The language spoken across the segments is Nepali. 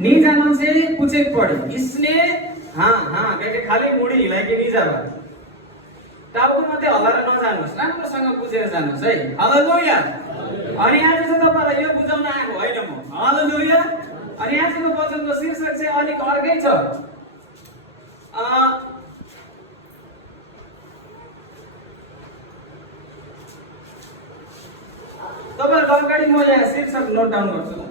नहीं जाना से पूछे पड़े इसने हाँ हाँ कहके खाली मुडी हिलाइके नहीं जाबा टाउको मात्रै हल्लाएर नजानुस् राम्रोसँग बुझेर जानुस् है हालेलुया अनि आज चाहिँ तपाईलाई यो बुझाउन आएको होइन म हालेलुया अनि आजको वचनको शीर्षक चाहिँ अलिक अर्कै छ तपाईहरुको अगाडि म यहाँ शीर्षक नोट डाउन गर्छु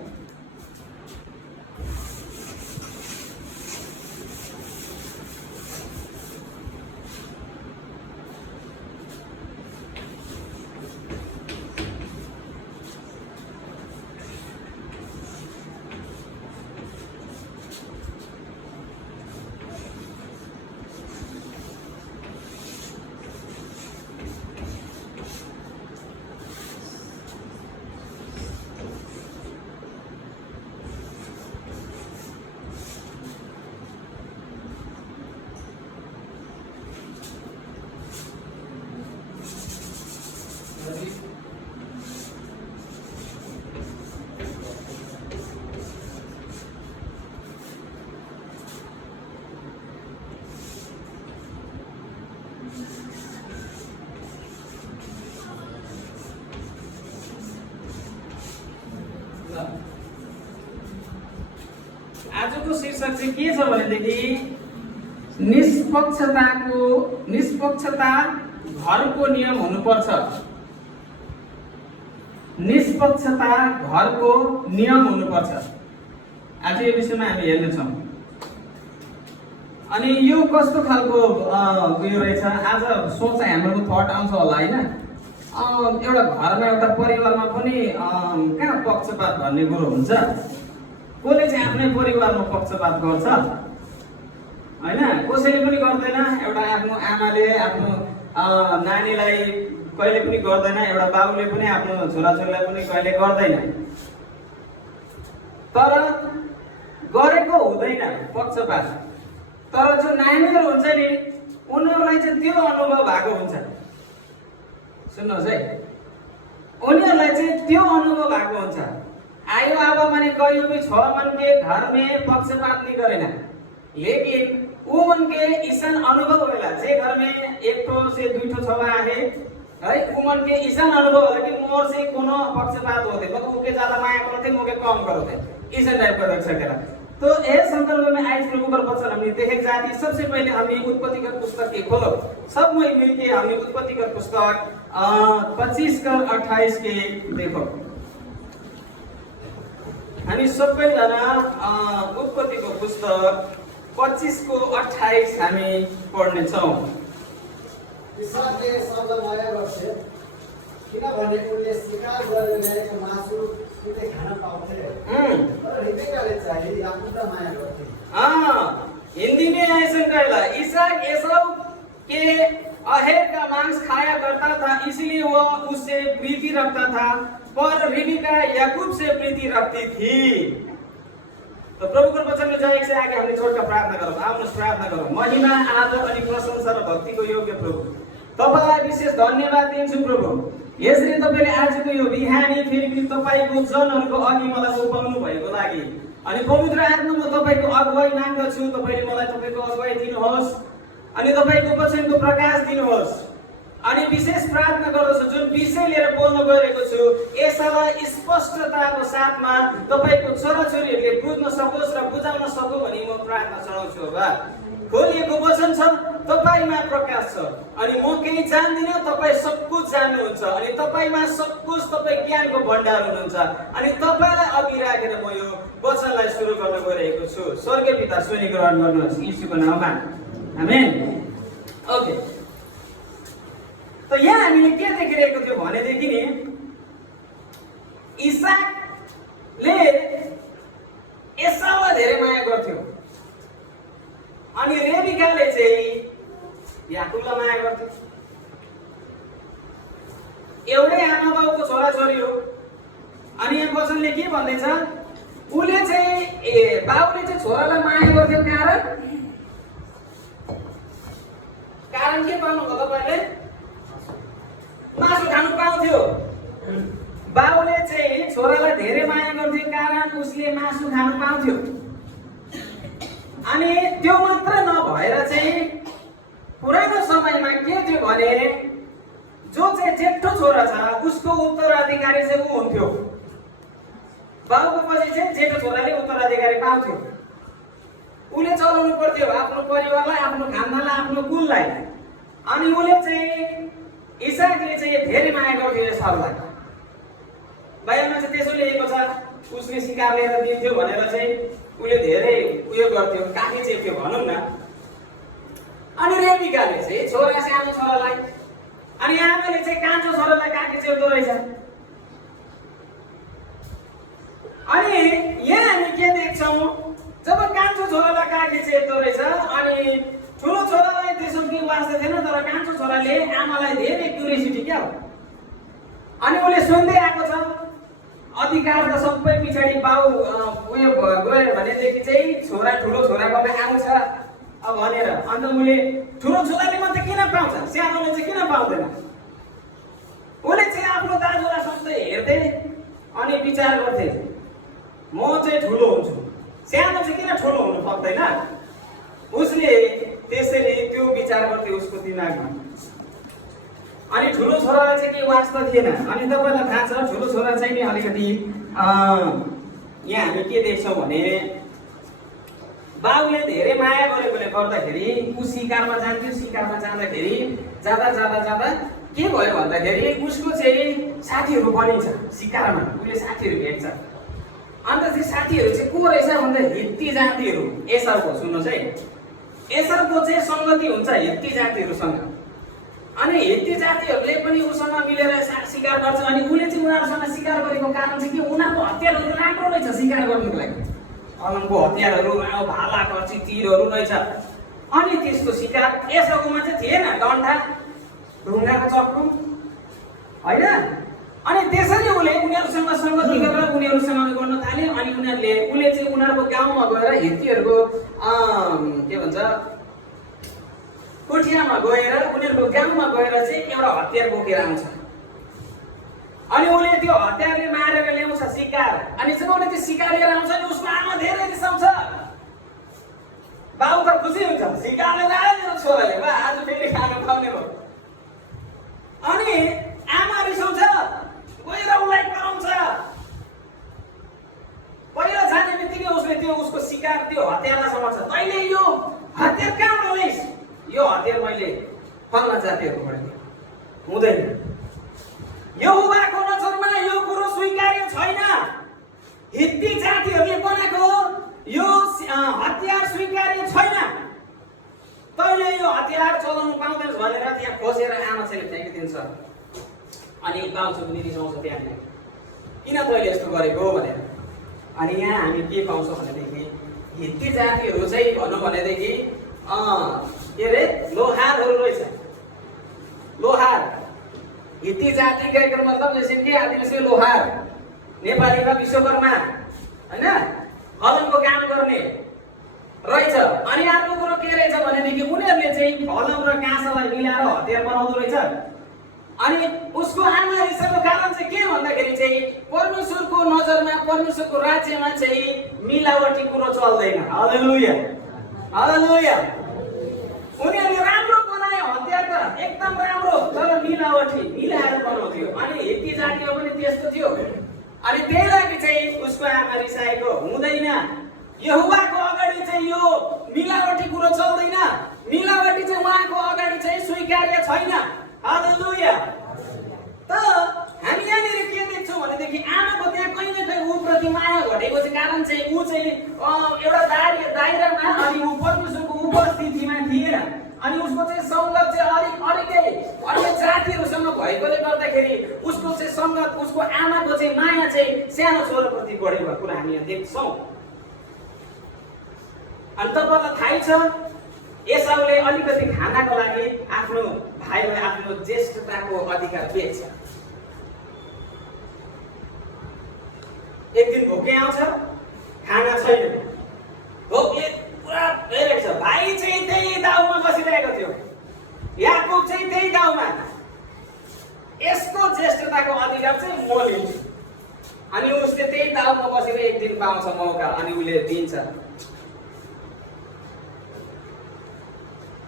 आजको शीर्षक चाहिँ के छ भनेदेखि निष्पक्षता घरको नियम हुनुपर्छ निष्पक्षता घरको नियम हुनुपर्छ आज यो विषयमा हामी हेर्नेछौँ अनि यो कस्तो खालको उयो रहेछ आज सोच हाम्रो थट आउँछ होला हैन एउटा घरमा एउटा परिवारमा पनि कहाँ पक्षपात भन्ने कुरो हुन्छ कसले चाहिँ आफ्नै परिवारमा पक्षपात गर्छ हैन कसैले पनि गर्दैन एउटा आफ्नो आमाले आफ्नो नानीलाई कहिले पनि गर्दैन एउटा बाबुले पनि आफ्नो छोराछोरीलाई पनि कहिले गर्दैन तर गरेको हुँदैन पक्षपात तर जो नानीहरु हुन्छ नि उनीहरुलाई चाहिँ त्यो अनुभव भएको हुन्छ सुन्नुहोस् है उनीहरुलाई चाहिँ त्यो अनुभव भएको हुन्छ आयो आबा माने कहियो भी छ मन के घर में पक्षपात नहीं करेना लेकिन वो मन के ईसान अनुभव होला जे घर में एक ठो से दुई ठो छवा आहे है वो मन के ईसान अनुभव होला कि मोर से कोनो पक्षपात होते मतलब उके ज्यादा माया करते मोके कम करते ईसान टाइप का रख सकेला तो इस संदर्भ में आज प्रभु पर वचन हमने देखे जाती सबसे पहले हमने उत्पत्ति का पुस्तक के खोलो सब में मिलके हमने उत्पत्ति का पुस्तक 25 का 28 के देखो हामी सबैजना उत्पत्तिको पुस्तक 25 को 28 हामी पढ्ने छौं इसाकले शब्द माया गर्थे किनभने उनले शिकार गरेर ल्याएको मासु सुते खान पाउँथे तर रिबेकाले चाहिँ आफ्नो त माया गर्थे हिंदी में ऐसा कहला इसहाक एसाव के अहेर का मांस खाया करता था इसलिए वो उससे प्रीति रखता था पर रिबिका याकूब से प्रीति रखती थी तो प्रभु को वचन में जाने से आगे हमने छोटका प्रार्थना गरौँ आउनुहोस् प्रार्थना गरौँ महिमा आदर अनि प्रशंसा र भक्तिको योग्य प्रभु तपाईलाई विशेष धन्यवाद दिन्छु प्रभु यसरी तपाईले आजको यो बिहानी फेरि तपाईको जनहरुको अघि मलाई उपाउनु भएको लागि अनि पवित्र आत्मामा तपाईको अगुवाई माग्दछु तपाईले मलाई तपाईको अगुवाई दिनुहोस् अनि तपाईको वचनको प्रकाश दिनुहोस् अनि विशेष प्रार्थना गर्दछु जुन विषय लिएर बोल्न गएको छु यसलाई स्पष्टताको साथमा तपाईको छोराछोरीहरूले बुझ्न सकोस् र बुझाउन सकु भनी म प्रार्थना चढाउँछु बाबा खोलिएको वचन छ तपाईमा प्रकाश छ अनि म केही जान्दिन तपाई सब कुछ जान्नुहुन्छ अनि तपाईमा सब कुछ तपाई ज्ञानको भण्डार हुनुहुन्छ अनि तपाईलाई अघि राखेर म यो वचनलाई सुरु गर्न गएको छु स्वर्गीय पिता सुनि ग्रहण गर्नुहोस् येशूको नाममा आमेन ओके तो यहाँ हामीले के देखिरहेको थियो भनेदेखि नि इसाकले एसाउलाई धेरै माया गर्थ्यो अनि रेबिकाले चाहिँ याकुबलाई माया गर्थ्यो एउटै आमा बाउको छोराछोरी हो अनि यहाँ वचनले के भन्दैछ उले चाहिँ बाउले चाहिँ छोरालाई माया गर्थ्यो कारण के पाउनु भयो तपाईले मासु खानु पाउँथ्यो बाउले चाहिँ छोरालाई धेरै माया गर्थ्यो कारण उसले मासु खानु पाउँथ्यो अनि त्यो मात्र नभएर चाहिँ पुरानो समयमा के थियो भने जो चाहिँ जेठो छोरा छ उसको उत्तराधिकारी चाहिँ ऊ हुन्थ्यो। बाबुको पछि चाहिँ जेठो छोराले उत्तराधिकारी पाउँथ्यो। उसले चलाउनु पर्थ्यो आफ्नो परिवारलाई, आफ्नो खानदानलाई, आफ्नो कुललाई। अनि उसले चाहिँ इसाकले चाहिँ धेरै माया गर्थ्यो एसाउलाई। बाइबलमा चाहिँ त्यसो लेखेको छ उसले सिकार लिएर दिन्थ्यो भनेर चाहिँ उसले धेरै उयो गर्थ्यो, काखी चेप्थ्यो भनौँ न। अनि रेबिकाले चाहिँ छोरा सानो छोरालाई, अनि आमाले चाहिँ कान्छो छोरालाई काखी चेप्दो रहेछ। अनि यहाँ हामी के देख्छौँ, जब कान्छो छोरालाई काखी चेप्दो रहेछ अनि ठुलो छोरालाई त्यसो के वास्ता थिएन, तर कान्छो छोराले आमालाई धेरै क्युरियोसिटी क्या हो। अनि उसले सुन्दै आएको छ अधिकार त सबै पछाडि बाउ उयो गयो भनेदेखि चाहिँ छोरा ठुलो छोराको आउँछ अब भनेर। अन्त उसले ठुलो छोराले मात्रै किन पाउँछ, सानोले चाहिँ किन पाउँदैन? उसले चाहिँ आफ्नो दाजुलाई सधैँ हेर्दै अनि विचार गर्थे म चाहिँ ठुलो हुन्छु, सानो चाहिँ किन ठुलो हुनु सक्दैन? उसले त्यसैले त्यो विचार गर्थे उसको दिमागमा। अनि ठुलो छोरालाई चाहिँ के वास्ता थिएन। अनि तपाईँलाई थाहा छ ठुलो छोरा चाहिँ नि अलिकति यहाँ हामी के देख्छौँ भने बाबुले धेरै माया गरेकोले गर्दाखेरि ऊ सिकारमा जान्थ्यो। सिकारमा जाँदाखेरि जाँदा के भयो भन्दाखेरि उसको चाहिँ साथीहरू बनिन्छ सिकारमा। उसले साथीहरू भेट्छ। अन्त चाहिँ साथीहरू चाहिँ को रहेछ भन्दा हित्ती जातिहरू एसाउको। सुन्नुहोस् है, एसाउको चाहिँ सङ्गति हुन्छ हित्ती जातिहरूसँग। अनि हित्ती जातिहरूले पनि उसँग मिलेर शिकार गर्छ। अनि उसले चाहिँ उनीहरूसँग शिकार गरेको कारण चाहिँ के, उनीहरूको हतियारहरू राम्रो रहेछ शिकार गर्नुको लागि। अलमको हतियारहरू, भाला खर्ची तीरहरू रहेछ। अनि त्यस्तो शिकार एसाउकोमा चाहिँ थिएन, डन्ठा ढुङ्गाको चक्कु होइन। अनि त्यसरी उसले उनीहरूसँग सङ्गति गरेर उनीहरूसँग गर्न थाल्यो। अनि उसले चाहिँ उनीहरूको गाउँमा गएर हित्तीहरूको के भन्छ कोठियामा गएर उनीहरूको गाउँमा गएर चाहिँ एउटा हतियार बोकेर आउँछ। अनि उसले त्यो हतियारले मारेर ल्याउँछ शिकार। अनि जब उसले त्यो शिकार लिएर आउँछ नि उसको आमा धेरै रिसाउँछ। बाउ त खुसी हुन्छ, शिकारले ल्यायो मेरो छोराले, बा आज फेरि खाना पाउने भयो। अनि आमा रिसाउँछ, गएर उसलाई कराउँछ। पहिला जाने बित्तिकै उसले त्यो उसको शिकार त्यो हतियारलाई समाउँछ। तैँले यो हतियार कहाँ लैस? यो हतियार मैले फल्ना जातिहरूबाट लिएँ। हुँदैन। यहोवाको नजरमा यो कुरो स्वीकार्य छैन। हित्ती जातिहरूले बनाएको यो हतियार स्वीकार्य छैन। तैँले यो हतियार चलाउनु पाउँदैनस् भनेर त्यहाँ खोसेर आमा चाहिँ फ्याँकिदिन्छ। अनि बाउछु पनि रिसाउँछ त्यहाँनिर, किन तैँले यस्तो गरेको भनेर। अनि यहाँ हामी के पाउँछौँ भनेदेखि हित्ती जातिहरू चाहिँ भनौँ भनेदेखि के अरे लोहारहरू रहेछ। लोहार हित्ती जातिका मतलब जैसे कि आदिवासी लोहार, नेपालीमा विश्वकर्मा होइन, हलनको काम गर्ने रहेछ। अनि अर्को कुरो के रहेछ भनेदेखि उनीहरूले चाहिँ फलम र काँसालाई मिलाएर हतियार बनाउँदो रहेछ। अनि उसको आमा रिसाको कारण चाहिँ के भन्दाखेरि चाहिँ परमेश्वरको नजरमा परमेश्वरको राज्यमा चाहिँ मिलावटी कुरो चल्दैन। हालेलुया हालेलुया। उनीहरूले राम्रो बनायो हतियार त एकदम राम्रो, तर मिलावटी मिलाएर बनाउँथ्यो। अनि हित्ती जातिको पनि त्यस्तो थियो। अनि त्यही लागि चाहिँ उसको आमा रिसाएको हुँदैन। यहोवाको अगाडि चाहिँ यो मिलावटी कुरो चल्दैन। मिलावटी चाहिँ उहाँको अगाडि चाहिँ स्वीकार्य छैन। हालेलुया। त हामी यहाँनिर के देख्छौँ भनेदेखि आमाको त्यहाँ कहीँ न कहीँ ऊप्रति माया घटेको चाहिँ कारण चाहिँ ऊ चाहिँ एउटा दायरामा अनि ऊ परमेश्वरको उपस्थितिमा थिएन। अनि उसको चाहिँ सङ्गत चाहिँ अलिक जातिहरूसँग भएकोले गर्दाखेरि उसको चाहिँ सङ्गत, उसको आमाको चाहिँ माया चाहिँ सानो छोराप्रति बढेको कुरा हामी यहाँ देख्छौँ। अनि तपाईँलाई थाहै छ एसाउले अलिकति खानाको लागि आफ्नो भाइलाई आफ्नो ज्येष्ठताको अधिकार बेच्छ। एक दिन भोकै आउँछ, खाना छैन, भोकले पुरा भइरहेको छ। भाइ चाहिँ त्यही गाउँमा बसिरहेको थियो, याकुब चाहिँ त्यही गाउँमा। यसको ज्येष्ठताको अधिकार चाहिँ म लिन्छु। अनि उसले त्यही गाउँमा बसेर एक दिन पाउँछ मौका, अनि उसले दिन्छ।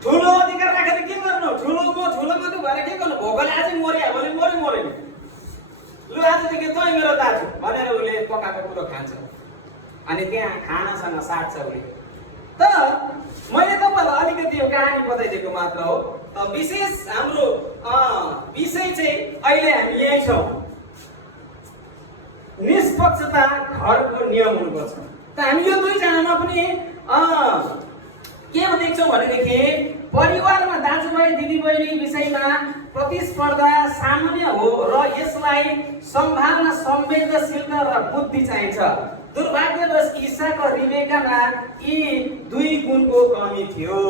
ठुलो अधिकार राखेर के गर्नु? ठुलो मात्रै भएर के गर्नु? भोकले आज मर्या भने मर्यो नि। लु आजदेखि तँ मेरो दाजु भनेर उसले पकाएको कुरो खान्छ अनि त्यहाँ खानासँग साट्छ उसले। त मैले तपाईँलाई अलिकति यो कहानी बताइदिएको मात्र हो। विशेष हाम्रो विषय चाहिँ अहिले हामी यही छौँ, निष्पक्षता घरको नियम हुनुपर्छ। त हामी यो दुईजनामा पनि के देख्छौँ भनेदेखि परिवारमा दाजुभाइ दिदीबहिनी विषयमा प्रतिस्पर्धा सामान्य हो र यसलाई सम्हाल्न संवेदनशीलता र बुद्धि चाहिन्छ। दुर्भाग्यवश इसाक र रिबेकामा यी दुई गुणको कमी थियो।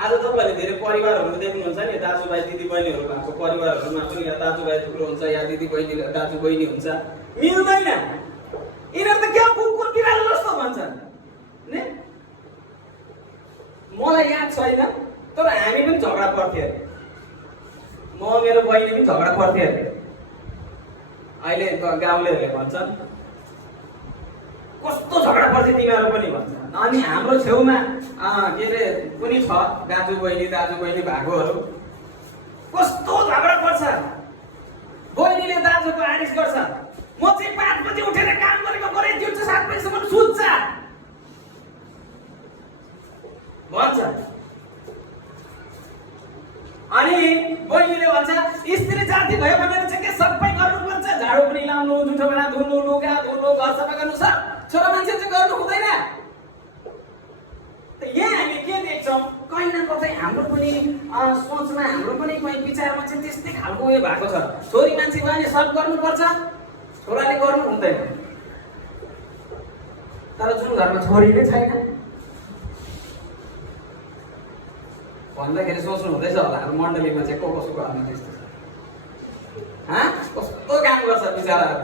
आज तपाईँले धेरै परिवारहरू देख्नुहुन्छ नि, दाजुभाइ दिदीबहिनीहरू भएको परिवारहरूमा पनि या दाजुभाइ थुप्रो हुन्छ या दिदीबहिनी दाजुबहिनी हुन्छ, मिल्दैन। यिनीहरू त क्या कुकुर बिरालो जस्तो भन्छन् नि। मलाई याद छैन तर हामी पनि झगडा पर्थ्यो अरे, म मेरो बहिनी पनि झगडा पर्थ्यो अरे। अहिले गाउँलेहरूले भन्छन् कस्तो झगडा पर्थ्यो तिमीहरू पनि भन्छन्। अनि हाम्रो छेउमा के अरे पनि छ दाजुबहिनी भएकोहरू, कस्तो झगडा पर्छ। बहिनीले दाजुको आरिस गर्छ, म चाहिँ 5 बजे उठेर काम गरेको गरे दिउँसो 7 बजेसम्म सुत्छ भन्छ। अनि बहिनीले भन्छ स्त्री जाति भयो भनेर चाहिँ के सबै गर्नुपर्छ, झाडु पनि लाउनु, जुठो बेला धुनु, लुगा धुनु, घर सफा गर्नु, सब छोरा मान्छे चाहिँ गर्नु हुँदैन। त यहाँ हामी के देख्छौँ, कहीँ न कतै हाम्रो पनि सोचमा, हाम्रो पनि कहीँ विचारमा चाहिँ त्यस्तै खालको उयो भएको छ। छोरी मान्छे भयो भने सब गर्नुपर्छ, छोराले गर्नु हुँदैन। तर जुन घरमा छोरी नै छैन भन्दाखेरि सोच्नु हुँदैछ होला हाम्रो मण्डलीमा चाहिँ कसो गर्नु त्यस्तो छ। कस्तो काम गर्छ बिचराहरू,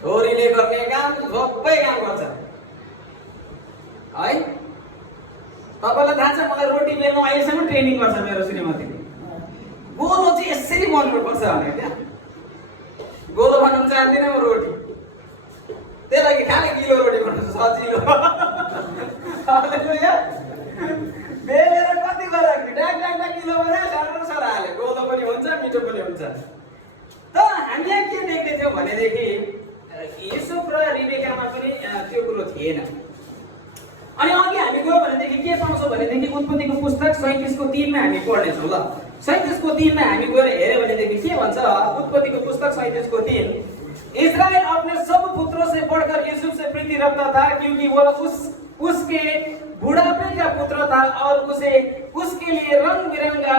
छोरीले गर्ने काम सबै काम गर्छ है। तपाईँलाई थाहा छ, मलाई रोटी बेल्नु अहिलेसम्म ट्रेनिङ गर्छ मेरो श्रीमतीले। गोलो चाहिँ यसरी बन्नुपर्छ भनेर क्या, गोलो बनाउनु चाहदिनँ म रोटी, त्यही लागि खाने किलो रोटी भन्नु सजिलो। बेलेर कति गराएको डाक किलो बनायो, सर हाल्यो, गोलो पनि हुन्छ मिठो पनि हुन्छ। त हामी यहाँ के देख्दैथ्यौँ भनेदेखि युसुफ र रिबेकामा पनि त्यो कुरो थिएन। अनि अघि हामी गयो भनेदेखि के पाउँछौँ भनेदेखि उत्पत्तिको पुस्तक 37:3 मा हामी पढ्नेछौँ। ल 37:3 मा हामी गएर हेऱ्यो भनेदेखि के भन्छ? उत्पत्तिको पुस्तक 37:3, इस्राएल अपने सब पुत्रों से बढ़कर यूसुफ से प्रीति रखता था क्योंकि वह उसके बुढ़ापे का पुत्र था और उसके लिए रंग बिरंगा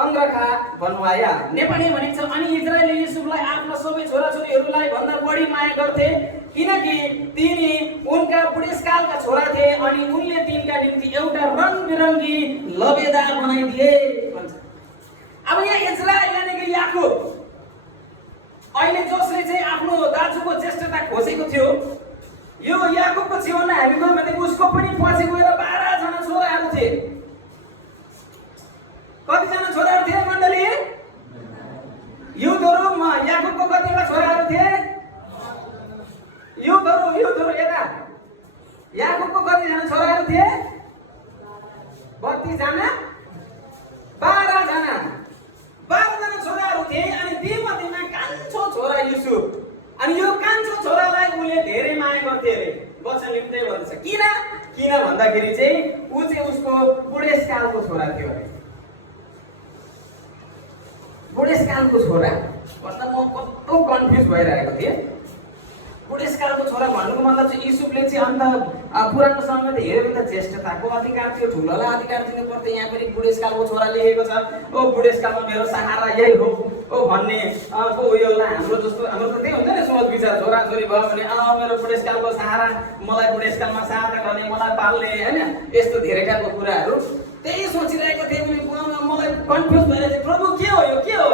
अंगरखा बनवाया। नेपाली भनिन्छ अनि इजरायलले युसुफलाई आफ्ना सबै छोराछोरीहरूलाई भन्दा बढी माया गर्थे किनकि तिनी उनका बुढेसकालका छोरा थिए अनि उनले तिनका निम्ति एउटा रंग बिरंगी लबेदार बनाइदिए भन्छ। अब यहाँ इजरायल यानी कि याकुब अहिले जसले चाहिँ आफ्नो दाजुको ज्येष्ठता खोजेको थियो, यो याकुबको जीवनमा हामी गयौँ भने उसको पनि पछि गएर 12 जना छोराहरू थिए। कतिजना छोराहरू थिए मण्डली? युद्धहरूमा याकुबको कतिवटा छोराहरू थिए? युद्धहरू यता याकुबको कतिजना छोराहरू थिए? 32 जना, 12 जना छोराहरू थिए। अनि तीमध्येमा कान्छो छोरा युसुफ, अनि यो कान्छो छोरालाई उले धेरै माया गर्थे अरे। वचन लेख्दै भन्छ किन भन्दाखेरि चाहिँ ऊ चाहिँ उसको बुढेसकालको छोरा थियो अरे। बुढेसकालको छोरा भन्दा म कस्तो कन्फ्युज भइरहेको थिएँ। बुढेसकालको छोरा भन्नुको मतलब चाहिँ युसुफले चाहिँ अन्त पुरानो समयमा त हेऱ्यो भने त ज्येष्ठताको अधिकार थियो, ठुलोलाई अधिकार दिनु पर्थ्यो। यहाँ पनि बुढेसकालको छोरा लेखेको छ, ओ बुढेसकालमा मेरो सहारा यही हो ओ भन्ने उयोलाई हाम्रो जस्तो हाम्रो त त्यही हुन्छ नि सोच विचार। छोराछोरी भयो भने मेरो बुढेसकालको सहारा, मलाई बुढेसकालमा सहायता गर्ने, मलाई पाल्ने, होइन यस्तो धेरै खालको कुराहरू त्यही सोचिरहेको थिएँ। मलाई कन्फ्युज भएर प्रभु के हो यो के हो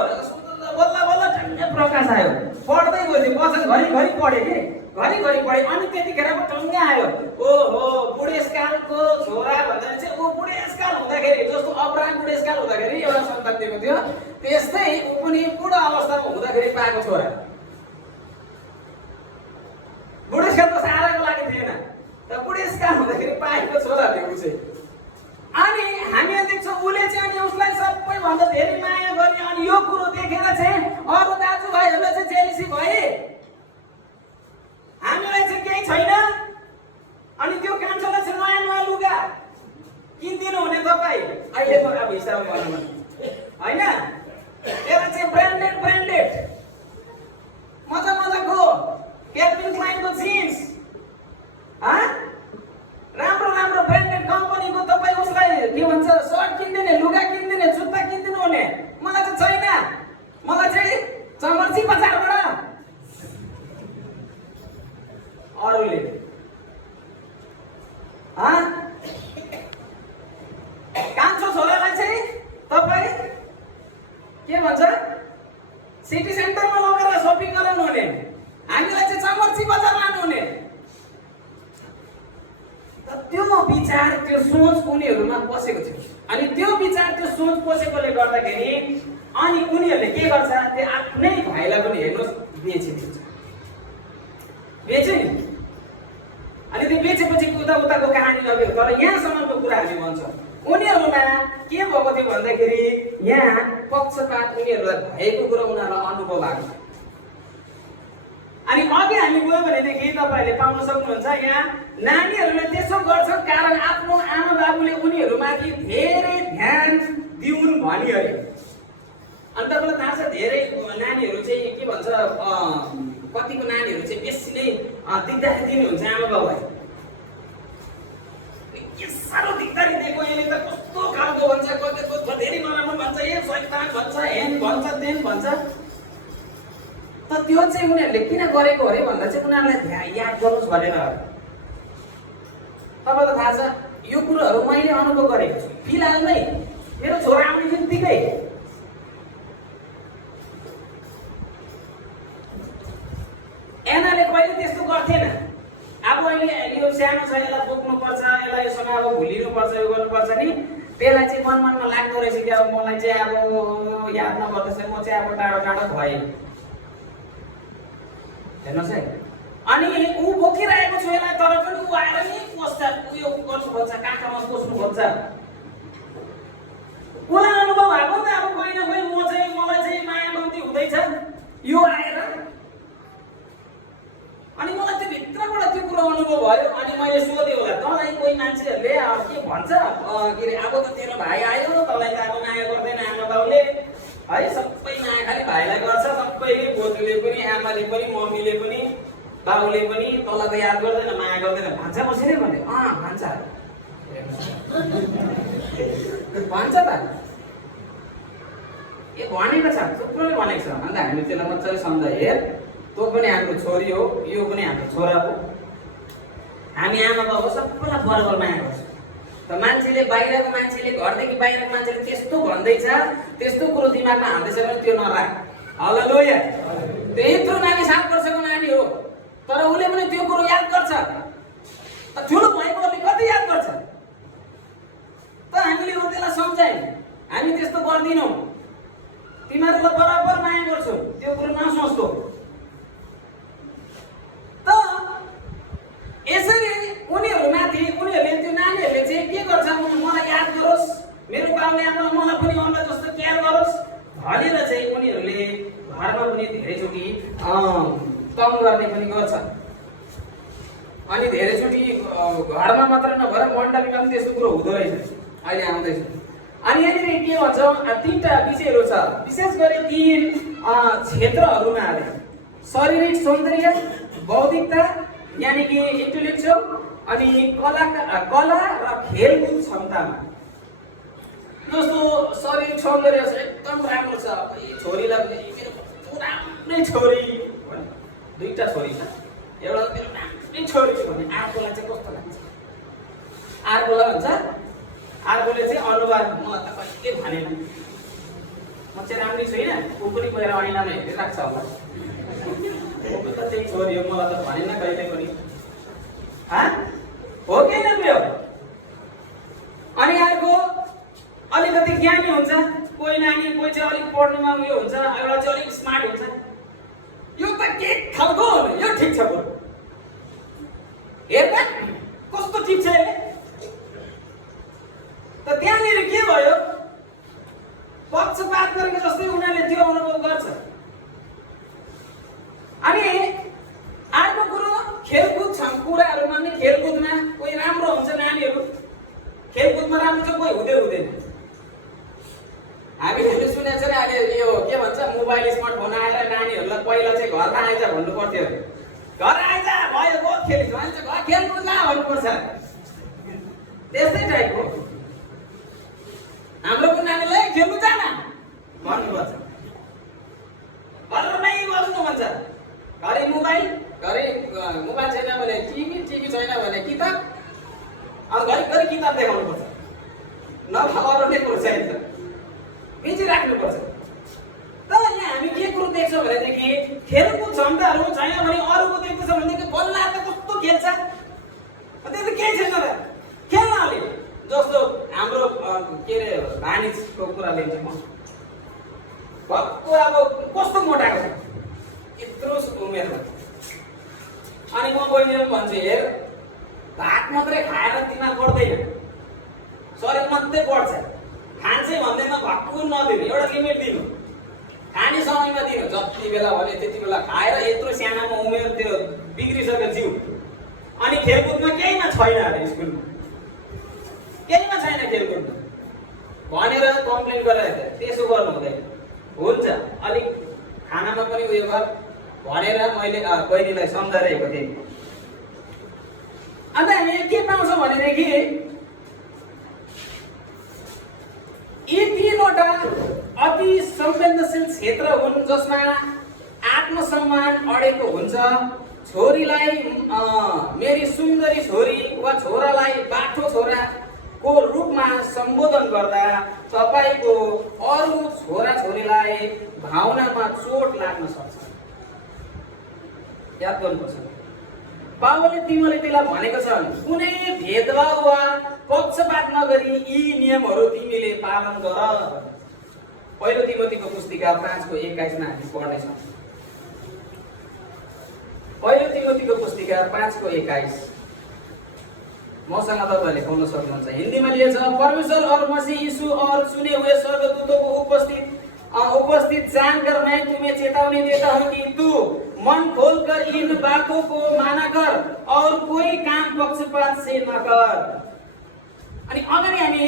बल्ल ठ्याङ्ग प्रकाश आयो। पढ्दै गएँ वचन घरिघरि पढेँ कि घरिघरि पढेँ अनि त्यतिखेर पो टङ्ग आयो, ओहो बुढेसकालको छोरा भन्दाखेरि चाहिँ ऊ बुढेसकाल हुँदाखेरि जस्तो अब्राहम बुढेसकाल हुँदाखेरि एउटा सन्तान दिएको थियो त्यस्तै ऊ पनि बुढो अवस्थामा हुँदाखेरि पाएको छोरा। बुढेसकालको सहाराको लागि थिएन, त बुढेसकाल हुँदाखेरि पाएको छोरा थियो ऊ चाहिँ। छैन अनि त्यो कान्छोलाई चाहिँ नयाँ नयाँ लुगा किनिदिनु हुने तपाईँ अहिलेको अब हिसाब गर्नु होइन यसलाई चाहिँ ब्रान्डेड मजाको क्याल्भिन क्लाइनको जिन्स राम्रो ब्रान्डेड कम्पनीको तपाईँ उसलाई के भन्छ सर्ट किनिदिने लुगा किनिदिने जुत्ता किनिदिनु हुने मलाई चाहिँ छैन मलाई चाहिँ चमर्सी बजारबाट अरूले कान्छो छोरालाई चाहिँ तपाईँ के भन्छ सिटी सेन्टरमा लगेर सपिङ गराउनु हुने हामीलाई चाहिँ चमर्सी बजार लानु हुने त्यो विचार त्यो सोच उनीहरूमा पसेको थियो अनि त्यो विचार त्यो सोच पसेकोले गर्दाखेरि अनि उनीहरूले के गर्छ त्यो आफ्नै भाइलाई पनि हेर्नुहोस् बेचिदिन्छ बेच्यो नि अनि त्यो बेचेपछि उताको कहानी लग्यो तर यहाँसम्मको कुरा हामी भन्छौँ उनीहरूमा के भएको थियो भन्दाखेरि यहाँ पक्षपात उनीहरूलाई भएको कुरा उनीहरूलाई अनुभव भएको अनि अघि हामी गयो भनेदेखि तपाईँहरूले पाउन सक्नुहुन्छ यहाँ नानीहरूले त्यसो गर्छ कारण आफ्नो आमा बाबुले उनीहरूमाथि धेरै ध्यान दिउन् भनी अरे अनि तपाईँलाई थाहा छ धेरै नानीहरू चाहिँ के भन्छ कतिको नानीहरू चाहिँ बेसी नै दिक्दारी दिनुहुन्छ आमा बाबुलाई के साह्रो दिक्दारी दिएको यसले त कस्तो खालको भन्छ कतिको धेरै नराम्रो भन्छ ए शैतान भन्छ हेन भन्छ देन भन्छ त त्यो चाहिँ उनीहरूले किन गरेको अरे भन्दा चाहिँ उनीहरूलाई याद गर्नुहोस् भनेर तपाईँलाई थाहा छ यो कुरोहरू मैले अनुभव गरेको छु फिलहालमै मेरो छोरा आउने बित्तिकै एनाले कहिले त्यस्तो गर्थेन अब अहिले यो सानो छ यसलाई बोक्नुपर्छ यसलाई योसँग अब भुलिनुपर्छ यो गर्नुपर्छ नि त्यसलाई चाहिँ मनमा लाग्दो रहेछ कि अब मलाई चाहिँ अब याद नगर्दैछ म चाहिँ अब टाढो भएँ हेर्नुहोस् है अनि ऊ बोकिरहेको छु यसलाई तर पनि ऊ आएर नि पस्छ उयो गर्नु खोज्छ काखमा पस्नु खोज्छ उसलाई अनुभव भएको नि त अब कोही न कोही मलाई चाहिँ माया कम्ती हुँदैछ यो आएर अनि मलाई त्यो भित्रबाट त्यो कुरो अनुभव भयो अनि मैले सोधेँ होला तँलाई कोही मान्छेहरूले के भन्छ के अरे अब त तेरो भाइ आयो तँलाई त अब माया गर्दैन आमा बाउले है सबै माया खालि भाइलाई गर्छ सबैले बोजूले पनि आमाले पनि मम्मीले पनि बाउले पनि तँलाई त याद गर्दैन माया गर्दैन भन्छ कसरी भने भन्छ भन्छ त ए भनेको छ थुप्रोले भनेको छ अन्त हामी त्यसलाई मजाले सम्झाइ हेर तँ पनि हाम्रो छोरी हो यो पनि हाम्रो छोरा हो हामी आमा बाबु सबैलाई बराबर माया गर्छौँ त मान्छेले बाहिरको मान्छेले घरदेखि बाहिरको मान्छेले त्यस्तो भन्दैछ त्यस्तो कुरो दिमागमा हाल्दैछ भने त्यो नराख हालेलुया त्यत्रो नानी 7 वर्षको नानी हो तर उसले पनि त्यो कुरो याद गर्छ ठुलो भएकोले कति याद गर्छ त हामीले त्यसलाई सम्झायौँ हामी त्यस्तो गर्दिनौँ तिमीहरूलाई बराबर माया गर्छौँ त्यो कुरो नसोच्दो त यसरी उनीहरूले त्यो नानीहरूले चाहिँ के गर्छ मलाई याद गरोस् मेरो बाबुले आमाले मलाई पनि अन्त जस्तो केयर गरोस् भनेर चाहिँ उनीहरूले घरमा पनि धेरैचोटि कम गर्ने पनि गर्छ अनि धेरैचोटि घरमा मात्र नभएर मण्डलीमा पनि त्यस्तो कुरो हुँदो रहेछ अहिले आउँदैछ अनि यहाँनिर के भन्छ 3टा विषयहरू छ विशेष गरी 3 क्षेत्रहरूमा शारीरिक सौन्दर्य बौद्धिकता यानी कि इन्टेलेक्चुअल अनि कला र खेलकुद क्षमतामा जस्तो शारीरिक सौन्दर्य एकदम राम्रो छ छोरीलाई मेरो राम्रै छोरी भने 2टा छोरी छ एउटा मेरो राम्रै छोरी भने अर्कोलाई चाहिँ कस्तो लाग्छ अर्कोलाई भन्छ अर्कोले चाहिँ अनुहार मलाई त कहिले भनेन म चाहिँ राम्रै छैन ऊ पनि गएर ऐनामा हेरिराख्छ होला त त्यही छोरी हो मलाई त भनेन कहिले पनि हो कि न प्रिय अनि अर्को अलिकति ज्ञानी हुन्छ कोही नानी कोही चाहिँ अलिक पढ्नुमा उयो हुन्छ एउटा चाहिँ अलिक स्मार्ट हुन्छ यो त के खालको हो यो ठिक छ बरु हेर्दा कस्तो ठिक छ यसले त त्यहाँनिर के भयो पक्षपात गरेको जस्तै उनीहरूले त्यो अनुभव गर्छ अनि अर्को कुरो खेलकुद कुराहरूमा नि खेलकुदमा कोही राम्रो हुन्छ नानीहरू, खेलकुदमा राम्रो छ, कोही हुँदैन। हामीले सुनेको छ नि अहिले यो के भन्छ मोबाइल स्मार्टफोन आएर नानीहरूलाई पहिला चाहिँ घरमा आइज भन्नु पर्थ्यो, घर आइज भयो बहुत खेलिन्छ भन्छ, घर खेल्नु ला भन्नुपर्छ। त्यस्तै टाइपको हाम्रो पनि नानीलाई खेल्नु जान भन्नुपर्छ, घर नै बस्नु भन्छ। घरि मोबाइल छैन भने टिभी छैन भने किताब, अब घरि किताब देखाउनु पर्छ, नभए अरू नै कुरो चाहिन्छ, बिजी राख्नुपर्छ। तर यहाँ हामी के कुरो देख्छौँ भनेदेखि खेलकुद क्षमताहरू छैन भने अरूको देख्दैछ भनेदेखि बल्ल त कस्तो खेल्छ, त्यो त केही छैन र खेल्न अलि। जस्तो हाम्रो के अरे भानिजको कुरा लिन्छु म, भक्कु अब कस्तो मोटाएको छ यत्रो उमेरमा, अनि म बहिनीलाई भन्छु हेर भात मात्रै खाएर दिमाग बढ्दैन, शरीर मात्रै बढ्छ, खान्छै भन्दैमा भक्कु नदिनु, एउटा लिमिट दिनु, खाने समयमा दिनु, जति बेला भने त्यति बेला खाएर। यत्रो सानामा उमेर त्यो बिग्रिसक्यो जिउ, अनि खेलकुदमा केहीमा छैन अरे, स्कुलमा केहीमा छैन खेलकुदमा भनेर कम्प्लेन गरेर त्यसो गर्नु हुँदैन, हुन्छ अलिक खानामा पनि उयो गर भनेर मैले बहिनीलाई सम्झाइरहेको थिएँ। अन्त हामी के पाउँछौँ भनेदेखि यी तीनवटा अति संवेदनशील क्षेत्र हुन् जसमा आत्मसम्मान अडेको हुन्छ। छोरीलाई मेरी सुन्दरी छोरी वा छोरालाई बाठो छोराको रूपमा सम्बोधन गर्दा तपाईको अरू छोराछोरीलाई भावनामा चोट लाग्न सक्छ, याद गर्नुपर्छ। बाबुले तिमीले त्यसलाई भनेको छ कुनै भेदभाव वा पक्षपात नगरी यी नियमहरू तिमीले पालन गर। पहिलो तिमोथीको पुस्तिका 5:21 मा हामी पढ्नेछौँ। पहिलो तिमोथीको पुस्तिका 5:21 मसँग तपाईहरुले पढ्न सक्नुहुन्छ। हिन्दीमा लेखेको छ परमेश्वर और मसीह यीशु और चुने हुए स्वर्गदूतों को उपस्थित जानकर मैं तुम्हें चेतावनी देता हूं कि तू मन खोलकर इन बातों को माना कर और कोई काम पक्षपात से न कर। अनि अगाडि हामी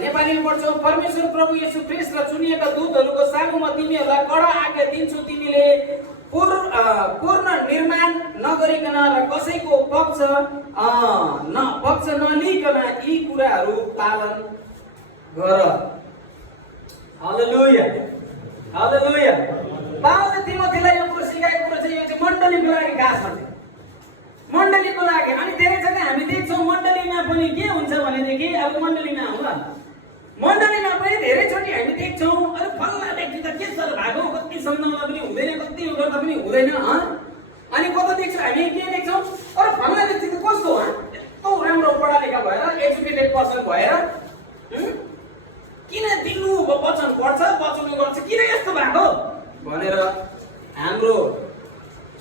नेपालीमा पढ्छौं परमेश्वर प्रभु येशू ख्रीष्ट र चुनिएका दूतहरूको सामुमा तिमीहरूलाई कडा आज्ञा दिन्छु, तिमीले पूर्ण निर्माण नगरिकन र कसैको पक्ष नलिकन यी कुराहरू पालन गर। हालेलुया हालेलुया। बाबुले तिमोथीलाई यो कुरो सिकाएको कुरो चाहिँ यो चाहिँ मण्डलीको लागि खास हुन्छ, मण्डलीको लागि। अनि धेरै जग्गा हामी देख्छौँ मण्डलीमा पनि के हुन्छ भनेदेखि अब मण्डलीमा आउँला, मण्डलीमा पनि धेरैचोटि हामी देख्छौँ अरे फल्ला व्यक्ति त के सर भएको, कति सम्झाउँदा पनि हुँदैन, कति गर्दा पनि हुँदैन। अनि कता देख्छौँ हामी के देख्छौँ अरे फल्ला व्यक्ति त कस्तो हो, यस्तो राम्रो पढा लेखा भएर एजुकेटेड पर्सन भएर किन दिनु वचन पढ्छ वचन गर्छ किन यस्तो भएको भनेर हाम्रो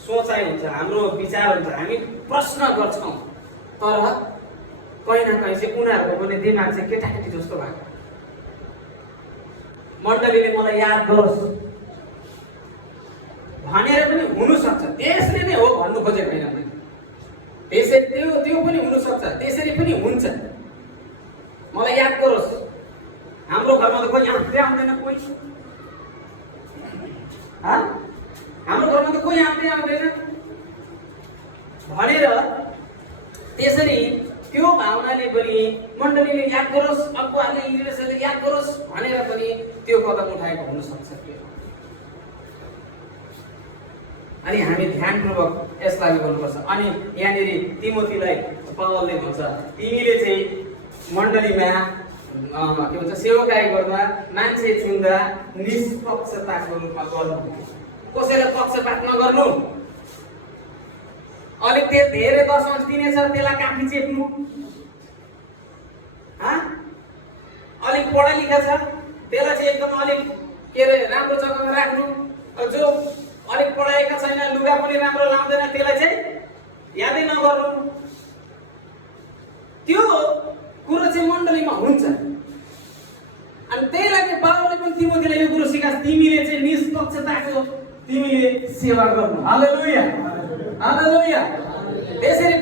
सोचाइ हुन्छ, हाम्रो विचार हुन्छ, हामी प्रश्न गर्छौँ। तर कहीँ न कहीँ चाहिँ उनीहरूको पनि दिमाग चाहिँ केटाकेटी जस्तो भएको। मण्डलीले मलाई याद गरोस् भनेर पनि हुन सक्छ, त्यसले नै हो भन्नु खोजेको होइन मैले, त्यसरी त्यो पनि हुन सक्छ, त्यसरी पनि हुन्छ। मलाई याद गरोस्, हाम्रो घरमा त कोही आउँदैन, कोही हाम्रो घरमा त कोही आउँदैन भनेर त्यसरी त्यो भावनाले पनि मण्डलीले याद गरोस्, अगुवाहरूले लिडरले याद गरोस् भनेर पनि त्यो कदम उठाएको हुन सक्छ। अनि हामी ध्यानपूर्वक यसलाई गर्नुपर्छ। अनि यहाँनिर तिमोथीलाई पावलले भन्छ तिमीले चाहिँ मण्डलीमा के भन्छ सेवकाई गर्दा मान्छे चुन्दा निष्पक्षताको रूपमा गर्नु, कसैलाई पक्षपात नगर्नु। अलिक त्यो धेरै 10 अंश दिनेछ त्यसलाई काफी चेप्नु, अलिक पढा लेखा छ त्यसलाई चाहिँ एकदम अलिक के अरे राम्रो जग्गामा राख्नु, जो अलिक पढाएका छैन लुगा पनि राम्रो लाउँदैन त्यसलाई चाहिँ यादै नगर्नु। त्यो कुरो चाहिँ मण्डलीमा हुन्छ। अनि त्यही लागि पावलले पनि तिमोथीलाई यो कुरो सिकाउँछ तिमीले चाहिँ निष्पक्षताको तिमीले सेवा गर्नु। हालेलुया हालेलुया। त्यसरी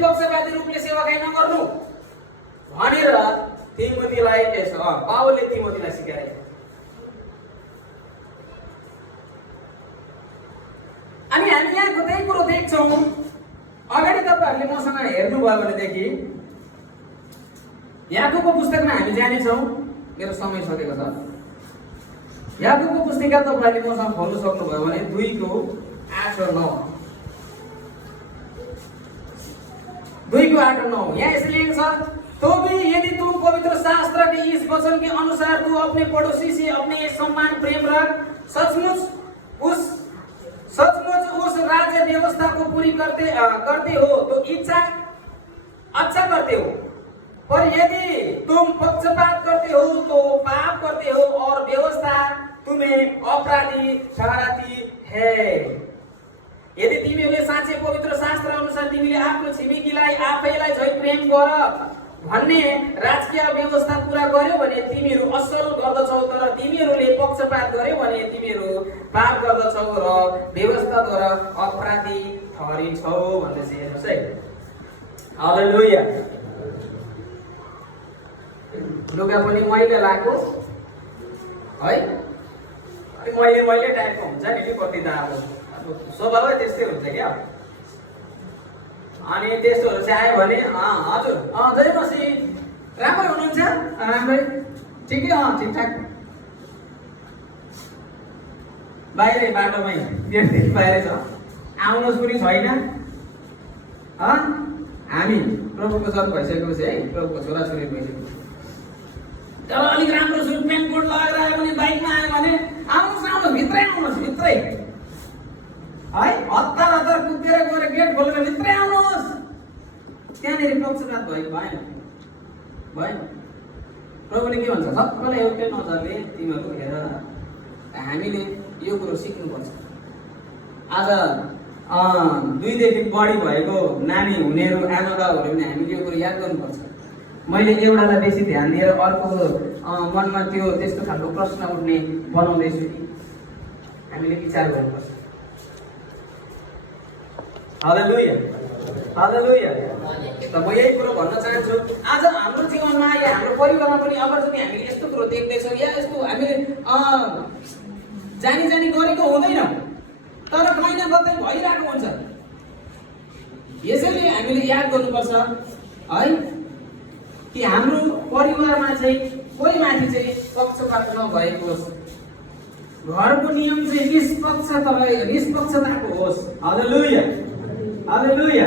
भनेर तिमोथीलाई पावलले तिमोथीलाई सिकाए। अनि हामी यहाँ कतै कुरो देख्छौँ, अगाडि तपाईहरुले मसँग हेर्नुभयो भनेदेखि याकुबको पुस्तकमा हामी जानेछौँ। मेरो समय सकेको छ। याकुबको पुस्तिका तपाईहरुले मसँग खोल्न सक्नुभयो भने 2:8 र 9, 2:8 और 9 यहाँ इसलिए लिखा, तो भी यदि तुम पवित्र शास्त्र के इस वचन के अनुसार तू अपने पड़ोसी से अपने सम्मान प्रेम रख, सचमुच उस राज्य व्यवस्था को पूरी करते हो तो इच्छा अच्छा करते हो, पर यदि तुम पक्षपात करते हो तो पाप करते हो और व्यवस्था तुम्हें अपराधी ठहराती है। यदि तिमीहरूले साँच्चै पवित्र शास्त्र अनुसार तिमीले आफ्नो छिमेकीलाई आफैलाई झै प्रेम गर भन्ने राजकीय व्यवस्था पूरा गर्यो भने तिमीहरू असल गर्दछौ, तर तिमीहरूले पक्षपात गर्यो भने तिमीहरू पाप गर्दछौ र व्यवस्थाद्वारा अपराधी ठहरिन्छौ भन्दैछ। हेर्नुस् है, हालेलुया। लुगा पनि मैले लाएको है, अनि मैले टाइपको हुन्छ नि कति त अब स्वभावै त्यस्तै हुन्छ क्या। अनि त्यस्तोहरू चाहिँ आयो भने हजुर जय मसी राम्रै हुनुहुन्छ? राम्रै, ठिकै, ठिकठाक। बाहिरै बाटोमै गेटदेखि बाहिरै छ, आउनुहोस् पनि छैन। हामी प्रभुको सर भइसकेपछि है, प्रभुको छोराछोरी भइसकेपछि जब अलिक राम्रो सुट पेन्ट कोट लगाएर आयो भने, बाइकमा आयो भने आउनुहोस् भित्रै आउनुहोस्, भित्रै है, हतार कुदेर गएर गेट खोलेर भित्रै आउनुहोस्। त्यहाँनिर पक्षपात भएन। प्रभुले के भन्छ, सबैलाई एउटै नजरले तिमीहरू हेर। हामीले यो कुरो सिक्नुपर्छ। आज 2 देखि बढी भएको नानी हुनेहरू आमा बाबुहरू पनि हामीले यो कुरो याद गर्नुपर्छ। मैले एउटालाई बेसी ध्यान दिएर अर्को मनमा त्यो त्यस्तो खालको प्रश्न उठ्ने बनाउँदैछु कि हामीले विचार गर्नुपर्छ। हालेलुया, हालेलुया। त म यही कुरो भन्न चाहन्छु, आज हाम्रो जीवनमा या हाम्रो परिवारमा पनि अगर चाहिँ हामीले यस्तो कुरो देख्दैछौँ या यस्तो हामीले जानी गरेको हुँदैन, तर कहीँ न कतै भइरहेको हुन्छ। यसैले हामीले याद गर्नुपर्छ है कि हाम्रो परिवारमा चाहिँ कोही माथि चाहिँ पक्षपात नभएको होस्, घरको नियम चाहिँ निष्पक्षताको होस्। हालेलुया, हालेलुया।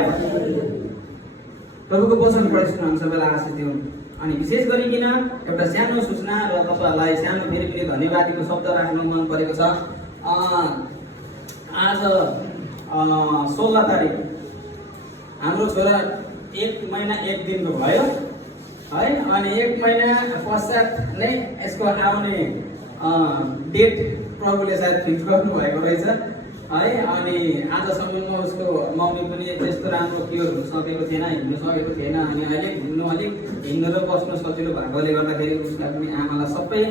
प्रभुको वचन पढ्छु, हामी सबैलाई आशिष दिउँ। अनि विशेष गरिकन एउटा सानो सूचना र तपाईहरुलाई सानो फेरि पनि धन्यवादीको शब्द राख्न मन परेको छ। आज 16 तारिक हाम्रो छोरा 1 महिना 1 दिनको भयो है। अनि 1 महिना पश्चात नै यसको आउने डेट प्रभुले सायद फिक्स गर्नु भएको रहेछ है। अनि आजसम्म उसको मम्मी पनि त्यस्तो राम्रो क्योर हुन सकेको थिएन, हिँड्न सकेको थिएन। अनि अहिले हिँड्नु र बस्नु सजिलो भएकोले गर्दाखेरि उसलाई पनि आमालाई सबै